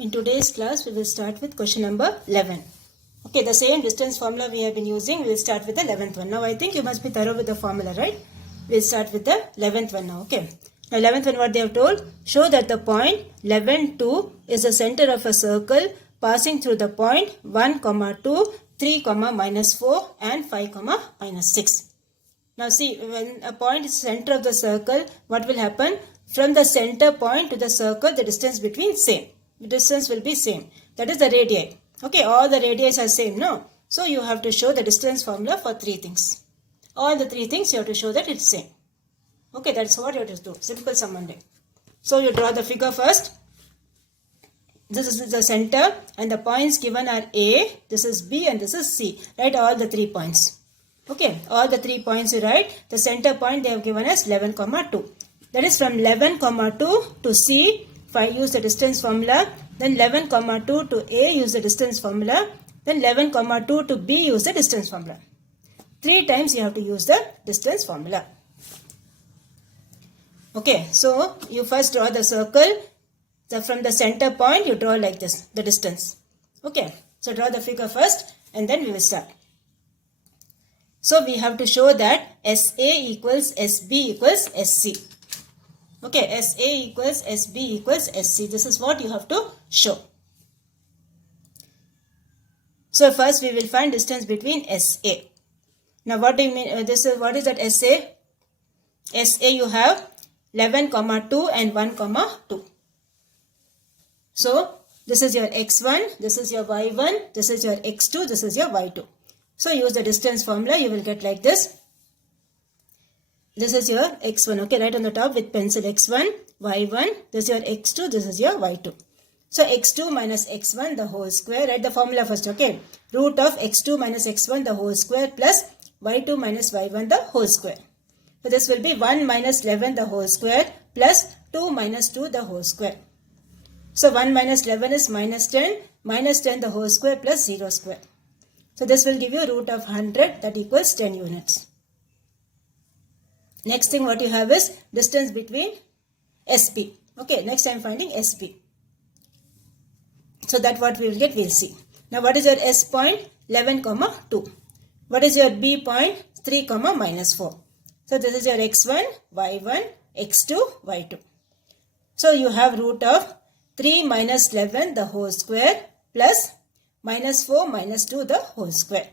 In today's class, we will start with question number 11. Okay, the same distance formula we have been using, we will start with the 11th one. Now, I think you must be thorough with the formula, right? We will start with the 11th one now, okay? Now, 11th one, what they have told, show that the point 11, 2 is the center of a circle passing through the point 1, 2, 3, minus 4 and 5, minus 6. Now, see, when a point is center of the circle, what will happen? From the center point to the circle, the distance between same. The distance will be same. That is the radii. Okay, all the radii are same, no? So you have to show the distance formula for three things. All the three things you have to show that it's same. Okay, that's what you have to do. Simple sum and day. So you draw the figure first. This is the center and the points given are A, this is B and this is C. Write all the 3 points. Okay, all the 3 points you write. The center point they have given us 11, 2. That is from 11, 2 to C. If I use the distance formula, then 11, 2 to A, use the distance formula. Then 11, 2 to B, use the distance formula. 3 times you have to use the distance formula. Okay, so you first draw the circle. So from the center point, you draw like this, the distance. Okay, so draw the figure first and then we will start. So we have to show that SA equals SB equals SC. Okay, SA equals SB equals SC. This is what you have to show. So first we will find distance between SA. Now what do you mean? What is that SA? SA you have 11, 2 and 1, 2. So this is your x1, this is your y1, this is your x2, this is your y2. So use the distance formula, you will get like this. This is your x1, okay, right on the top with pencil x1, y1, this is your x2, this is your y2. So x2 minus x1 the whole square, write the formula first, okay. Root of x2 minus x1 the whole square plus y2 minus y1 the whole square. So this will be 1 minus 11 the whole square plus 2 minus 2 the whole square. So 1 minus 11 is minus 10 the whole square plus 0 square. So this will give you root of 100 that equals 10 units. Next thing what you have is distance between SP. Okay, next I am finding SP. So that what we will get, we will see. Now what is your S point? 11, 2. What is your B point? 3, minus 4. So this is your x1, y1, x2, y2. So you have root of 3 minus 11 the whole square plus minus 4 minus 2 the whole square.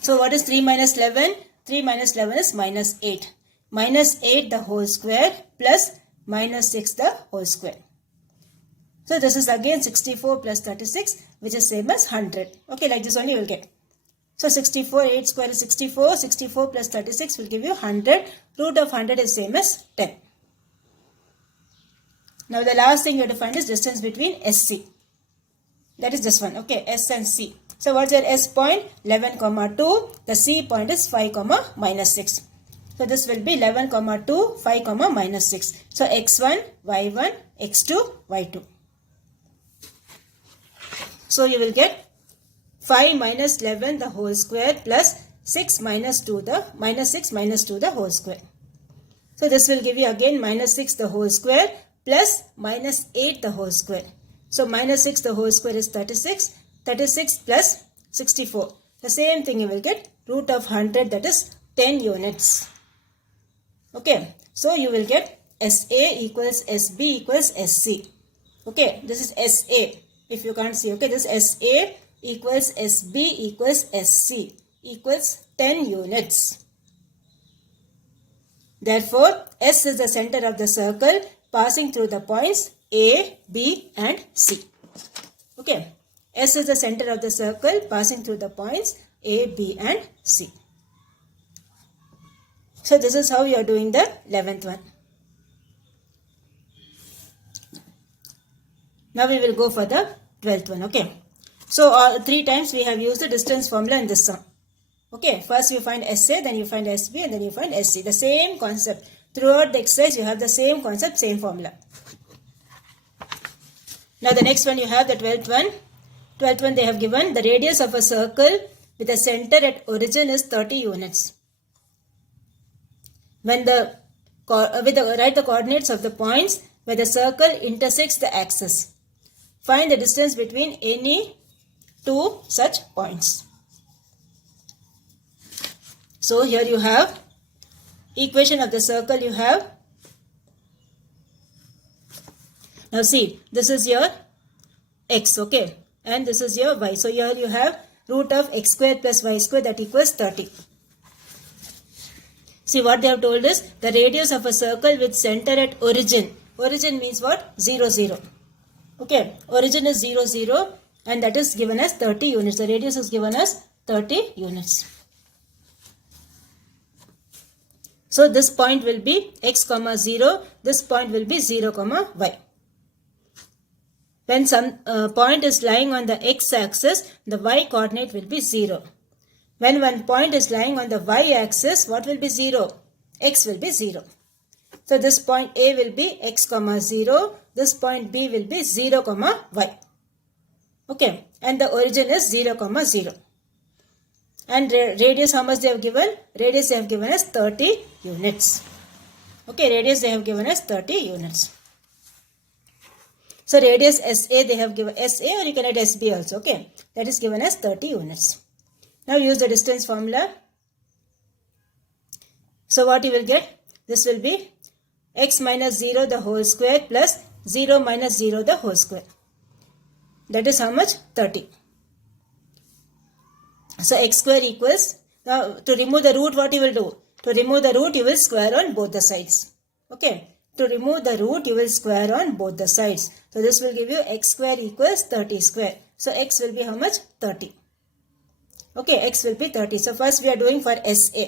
So what is 3 minus 11? 3 minus 11 is minus 8. Minus 8 the whole square plus minus 6 the whole square. So this is again 64 plus 36 which is same as 100. Okay, like this only you will get. So 64, 8 square is 64. 64 plus 36 will give you 100. Root of 100 is same as 10. Now the last thing you have to find is distance between SC. That is this one. Okay, S and C. So what's your S point? 11, 2. The C point is 5, minus 6. So this will be 11, 2, 5, minus 6. So x1, y1, x2, y2. So you will get 5 minus 11 the whole square plus 6 minus 2 the whole square. So this will give you again minus 6 the whole square plus minus 8 the whole square. So minus 6 the whole square is 36. 36 plus 64. The same thing you will get root of 100 that is 10 units. Okay. So you will get SA equals SB equals SC. Okay. This is SA. If you can't see. Okay. This is SA equals SB equals SC equals 10 units. Therefore, S is the center of the circle passing through the points A, B and C. Okay. S is the center of the circle passing through the points A, B and C. So this is how you are doing the 11th one. Now we will go for the 12th one. Okay. So 3 times we have used the distance formula in this sum. Okay. First you find SA, then you find SB and then you find SC. The same concept. Throughout the exercise you have the same concept, same formula. Now the next one you have the 12th one. 12th one they have given the radius of a circle with a center at origin is 30 units. When the write the coordinates of the points where the circle intersects the axis. Find the distance between any two such points. So here you have equation of the circle you have. Now see, this is your x, okay, and this is your y. So here you have root of x square plus y square, that equals 30. See what they have told is the radius of a circle with center at origin. Origin means what? 0, 0. Okay, origin is 0, 0 and that is given as 30 units. The radius is given as 30 units. So this point will be x comma 0. This point will be 0 comma y. When some point is lying on the x-axis, the y-coordinate will be 0. When one point is lying on the y-axis, what will be 0? X will be 0. So this point A will be x comma 0. This point B will be 0 comma y. Okay. And the origin is 0 comma 0. And radius, how much they have given? Radius they have given as 30 units. Okay. Radius they have given as 30 units. So radius SA they have given SA, or you can add SB also. Okay. That is given as 30 units. Now use the distance formula. So what you will get? This will be x minus 0 the whole square plus 0 minus 0 the whole square. That is how much? 30. So x square equals, now to remove the root, what you will do? To remove the root, you will square on both the sides. Okay. To remove the root, you will square on both the sides. So this will give you x square equals 30 square. So x will be how much? 30. Okay, x will be 30. So first we are doing for SA.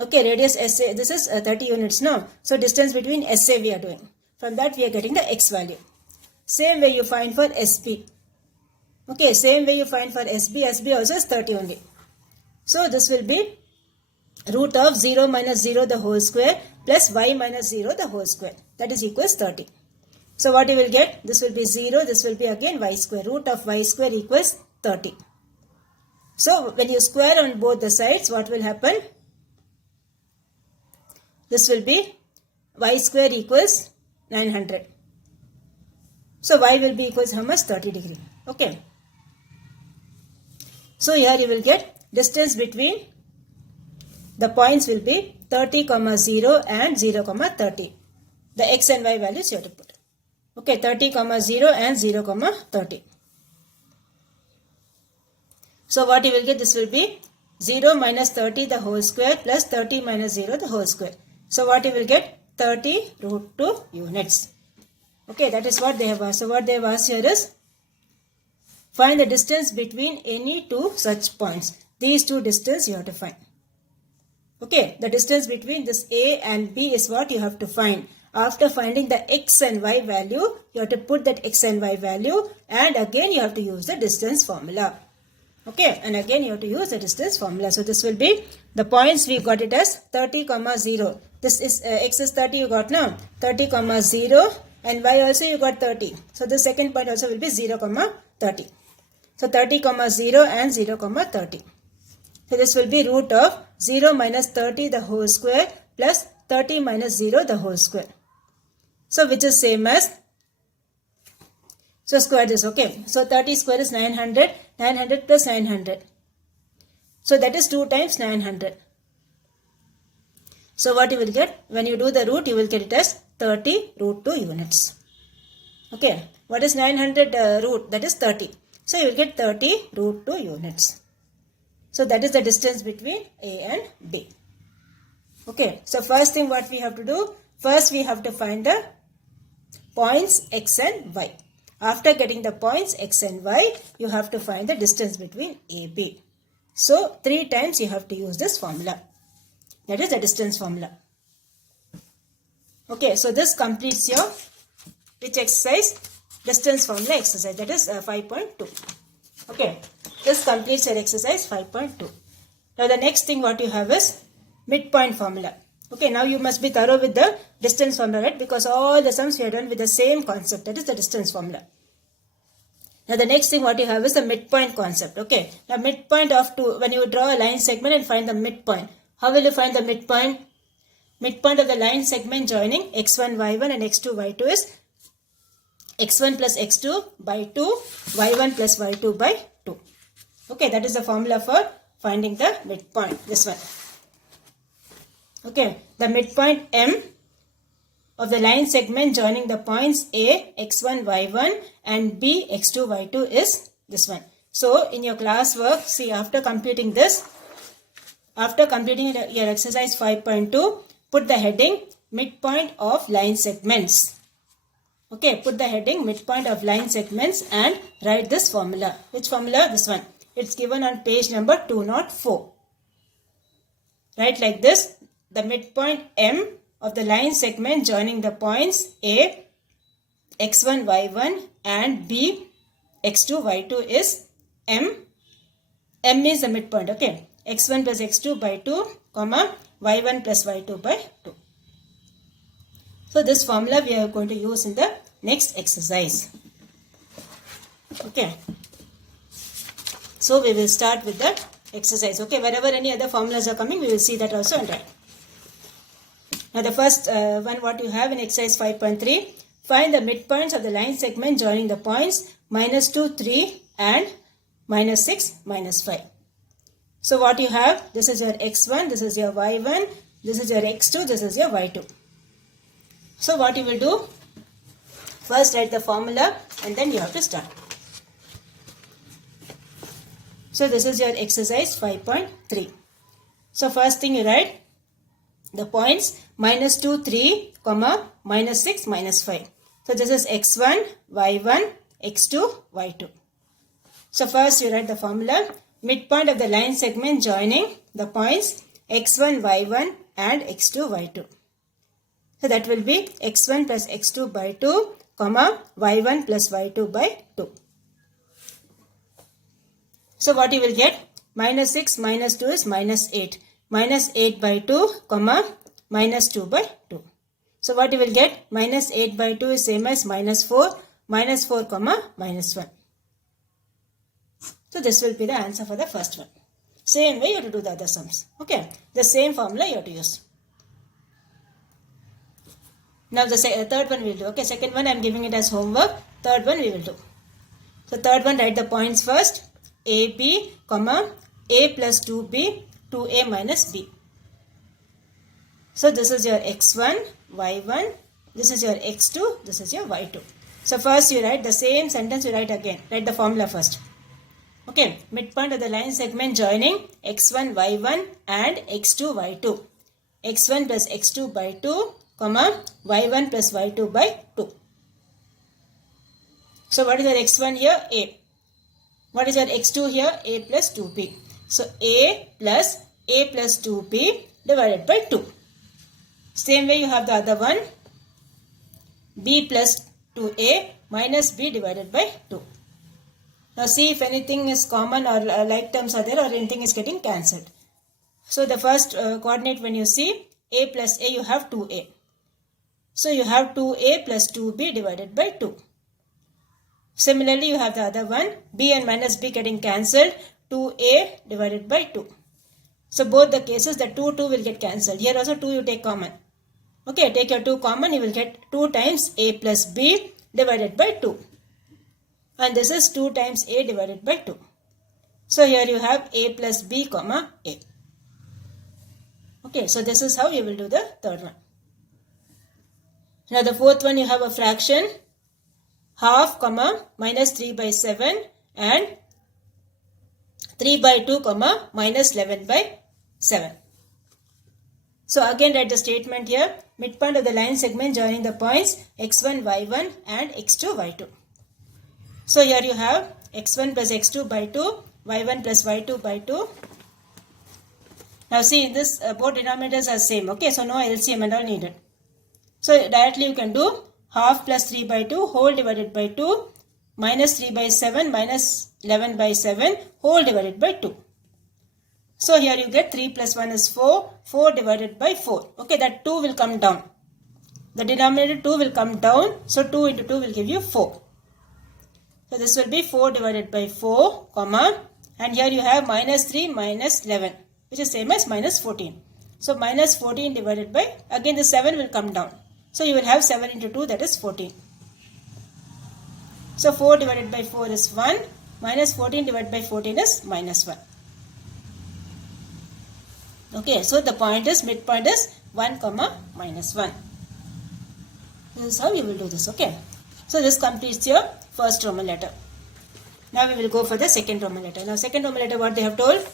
Okay, radius SA, this is 30 units, no? So distance between SA we are doing. From that we are getting the x value. Same way you find for SP. Okay, same way you find for SB. SB also is 30 only. So this will be root of 0 minus 0 the whole square plus y minus 0 the whole square. That is equals 30. So what you will get? This will be 0. This will be again y square. Root of y square equals 30. So when you square on both the sides, what will happen? This will be y square equals 900. So y will be equals how much? 30 degree. Okay. So here you will get distance between the points will be 30, 0 and 0, 30. The x and y values you have to put. Okay, 30, 0 and 0, 30. So what you will get? This will be 0 minus 30 the whole square plus 30 minus 0 the whole square. So what you will get? 30 root 2 units. Okay, that is what they have asked. So what they have asked here is find the distance between any two such points. These two distance you have to find. Okay, the distance between this A and B is what you have to find. After finding the x and y value, you have to put that x and y value and again you have to use the distance formula. Okay, and again you have to use the distance formula. So this will be the points we got it as 30, 0. This is x is 30 you got now. 30, 0 and y also you got 30. So the second point also will be 0, 30. So 30, 0 and 0, 30. So this will be root of 0 minus 30 the whole square plus 30 minus 0 the whole square. So which is same as, so square this, okay. So 30 square is 900, 900 plus 900. So that is 2 times 900. So what you will get? When you do the root, you will get it as 30 root 2 units. Okay. What is 900 root? That is 30. So you will get 30 root 2 units. So that is the distance between A and B. Okay. So first thing what we have to do, first we have to find the points x and y. After getting the points x and y, you have to find the distance between A, B. So 3 times you have to use this formula. That is the distance formula. Okay. So this completes your which exercise? Distance formula exercise. That is 5.2. Okay. This completes your exercise 5.2. Now the next thing what you have is midpoint formula. Okay, now you must be thorough with the distance formula, right? Because all the sums we are done with the same concept. That is the distance formula. Now the next thing what you have is the midpoint concept. Okay. Now midpoint of two, when you draw a line segment and find the midpoint. How will you find the midpoint? midpoint of the line segment joining x1, y1 and x2, y2 is x1 plus x2 by 2, y1 plus y2 by 2. Okay, that is the formula for finding the midpoint, this one. Okay, the midpoint M of the line segment joining the points A, x1, y1 and B, x2, y2 is this one. So, in your classwork, see, after completing this, after completing your exercise 5.2, put the heading midpoint of line segments. Okay, put the heading midpoint of line segments and write this formula. Which formula? This one. It's given on page number 204. Write like this. The midpoint M of the line segment joining the points A, x1, y1 and B, x2, y2 is M. M is the midpoint. Okay. x1 plus x2 by 2, comma, y1 plus y2 by 2. So, this formula we are going to use in the next exercise. Okay. So, we will start with the exercise. Okay. Wherever any other formulas are coming, we will see that also and write. Now, the first one what you have in exercise 5.3, find the midpoints of the line segment joining the points minus 2, 3 and minus 6, minus 5. So, what you have, this is your x1, this is your y1, this is your x2, this is your y2. So, what you will do, first write the formula and then you have to start. So, this is your exercise 5.3. So, first thing you write the points minus 2, 3, comma, minus 6, minus 5. So, this is x1, y1, x2, y2. So, first you write the formula midpoint of the line segment joining the points x1, y1 and x2, y2. So, that will be x1 plus x2 by 2, comma, y1 plus y2 by 2. So, what you will get? Minus 6 minus 2 is minus 8. Minus 8 by 2, comma, minus 2 by 2. So, what you will get? Minus 8 by 2 is same as minus 4, comma, minus 1. So, this will be the answer for the first one. Same way you have to do the other sums. Okay. The same formula you have to use. Now, the third one we will do. Okay. Second one I am giving it as homework. Third one we will do. So, third one write the points first. A, B, comma, A plus 2B, 2A minus B. So, this is your x1, y1, this is your x2, this is your y2. So, first you write the same sentence, you write again. Write the formula first. Okay, midpoint of the line segment joining x1, y1 and x2, y2. x1 plus x2 by 2, comma, y1 plus y2 by 2. So, what is your x1 here? A. What is your x2 here? A plus 2b. So, A plus 2b divided by 2. Same way you have the other one. B plus 2a minus b divided by 2. Now, see if anything is common or like terms are there or anything is getting cancelled. So, the first coordinate when you see a plus a, you have 2a. So, you have 2a plus 2b divided by 2. Similarly, you have the other one, b and minus b getting cancelled, 2a divided by 2. So, both the cases, the 2 will get cancelled. Here also 2 you take common. Okay, take your 2 common, you will get 2 times a plus b divided by 2. And this is 2 times a divided by 2. So, here you have a plus b comma a. Okay, so this is how you will do the third one. Now, the fourth one you have a fraction. Half, comma, minus 3 by 7 and 3 by 2, comma, minus 11 by 7. So, again write the statement here. Midpoint of the line segment joining the points x1, y1 and x2, y2. So, here you have x1 plus x2 by 2, y1 plus y2 by 2. Now, see in this both denominators are same. Okay, so no LCM and all needed. So, directly you can do half plus 3 by 2 whole divided by 2 minus 3 by 7 minus 11 by 7 whole divided by 2. So, here you get 3 plus 1 is 4, 4 divided by 4. Okay, that 2 will come down. The denominator 2 will come down. So, 2 into 2 will give you 4. So, this will be 4 divided by 4, comma, and here you have minus 3 minus 11, which is same as minus 14. So minus 14 divided by, again the 7 will come down. So you will have 7 into 2, that is 14. So 4 divided by 4 is 1. Minus 14 divided by 14 is minus 1. Okay, so the point is, midpoint is 1 comma minus 1. This is how you will do this, okay. So this completes your first Roman letter. Now we will go for the second Roman letter. Now second Roman letter, what they have told?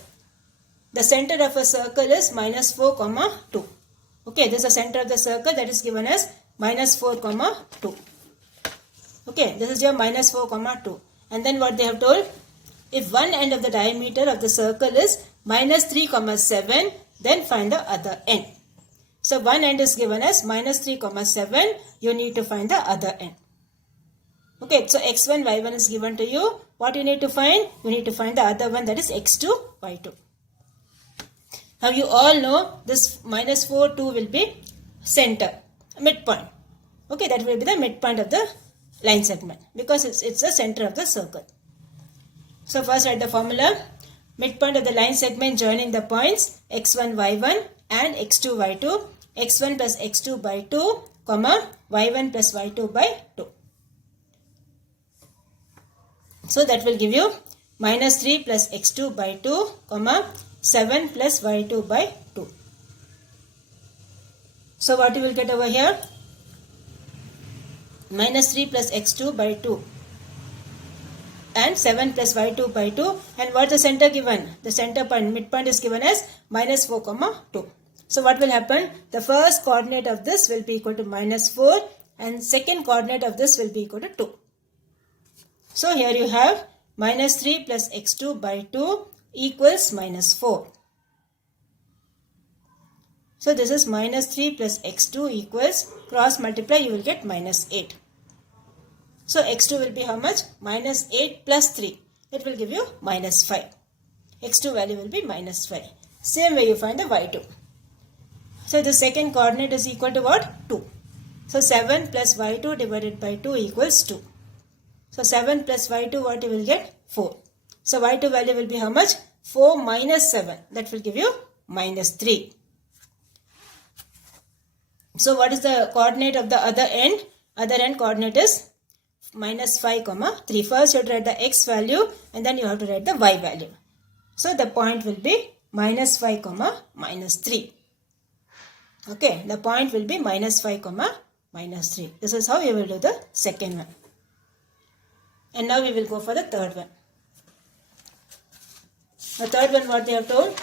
The center of a circle is minus 4 comma 2. Okay, this is the center of the circle, that is given as minus 4 comma 2. Okay, this is your minus 4 comma 2. And then what they have told? If one end of the diameter of the circle is minus 3 comma 7, then find the other end. So one end is given as minus 3 comma 7. You need to find the other end. Okay, so x1, y1 is given to you. What you need to find? You need to find the other one, that is x2, y2. Now you all know this minus 4, 2 will be center, midpoint. Okay, that will be the midpoint of the line segment because it's the center of the circle. So first write the formula. Midpoint of the line segment joining the points x1, y1 and x2, y2. x1 plus x2 by 2, comma y1 plus y2 by 2. So that will give you minus 3 plus x2 by 2, comma 7 plus y2 by 2. So what you will get over here? Minus 3 plus x2 by 2 and 7 plus y2 by 2. And what the center given? The center point, midpoint is given as minus 4 comma 2. So what will happen? The first coordinate of this will be equal to minus 4 and second coordinate of this will be equal to 2. So here you have minus 3 plus x2 by 2 equals minus 4. So this is minus 3 plus x2 equals, cross multiply, you will get minus 8. So x2 will be how much? Minus 8 plus 3. It will give you minus 5. x2 value will be minus 5. Same way you find the y2. So the second coordinate is equal to what? 2. So 7 plus y2 divided by 2 equals 2. So 7 plus y2, what you will get? 4. So y2 value will be how much? 4 minus 7. That will give you minus 3. So what is the coordinate of the other end? Other end coordinate is minus 5 comma 3. First you have to write the x value and then you have to write the y value. So the point will be minus 5 comma minus 3. Okay, the point will be minus 5 comma minus 3. This is how you will do the second one. And now we will go for the third one. The third one, what they have told?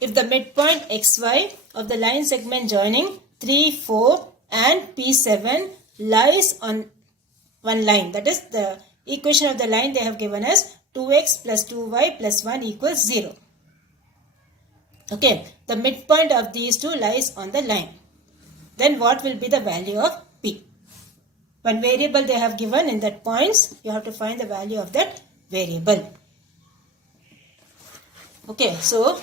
If the midpoint xy of the line segment joining 3, 4 and P7 lies on one line, that is the equation of the line they have given as 2x plus 2y plus 1 equals 0. Okay, the midpoint of these two lies on the line. Then what will be the value of P? One variable they have given in that points, you have to find the value of that variable. Okay, so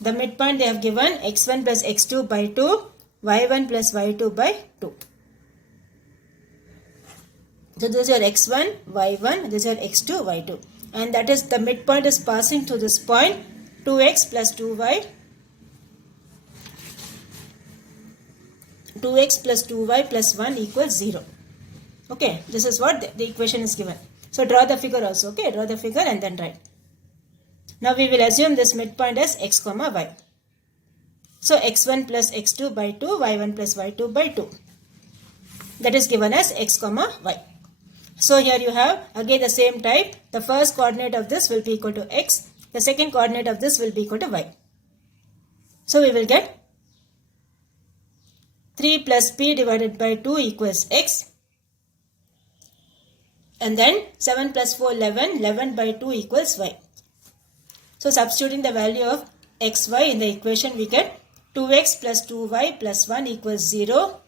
the midpoint they have given x1 plus x2 by 2, y1 plus y2 by 2. So this is your x1, y1, this is your x2, y2. And that is the midpoint is passing to this point 2x plus 2y. 2x plus 2y plus 1 equals 0. Okay, this is what the equation is given. So draw the figure also. Okay, draw the figure and then write. Now we will assume this midpoint as x comma y. So x1 plus x2 by 2, y1 plus y2 by 2. That is given as x comma y. So here you have again the same type. The first coordinate of this will be equal to x. The second coordinate of this will be equal to y. So we will get 3 plus p divided by 2 equals x. And then 7 plus 4, 11. 11 by 2 equals y. So substituting the value of xy in the equation, we get 2x plus 2y plus 1 equals 0.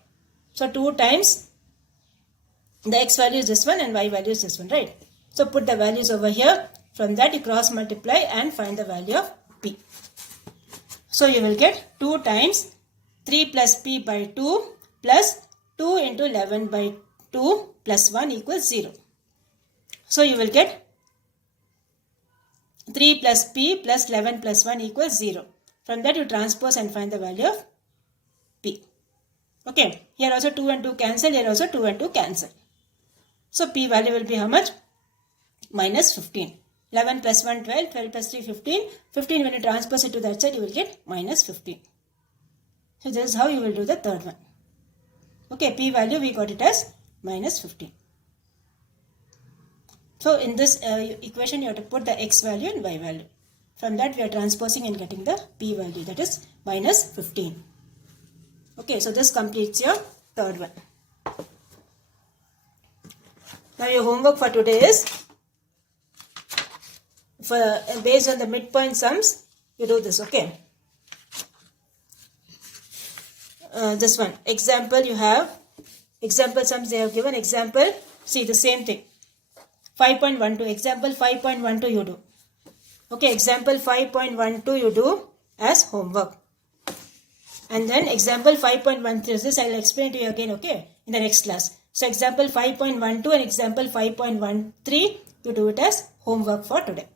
So 2 times the x value is this one and y value is this one, right? So put the values over here. From that you cross multiply and find the value of p. So you will get 2 times 3 plus p by 2 plus 2 into 11 by 2 plus 1 equals 0. So you will get 3 plus p plus 11 plus 1 equals 0. From that you transpose and find the value of p. Okay, here also 2 and 2 cancel, here also 2 and 2 cancel. So p value will be how much? Minus 15. 11 plus 1, 12, 12 plus 3, 15. 15 when you transpose it to that side, you will get minus 15. So this is how you will do the third one. Okay, p value we got it as minus 15. So in this equation you have to put the x value and y value. From that we are transposing and getting the p value, that is minus 15. Okay, so this completes your third one. Now your homework for today is, based on the midpoint sums, you do this, okay. This one, example you have, example sums they have given, example, see the same thing. 5.12, example 5.12 you do. Okay, example 5.12 you do as homework. And then example 5.13, this I will explain to you again, okay, in the next class. So example 5.12 and example 5.13, you do it as homework for today.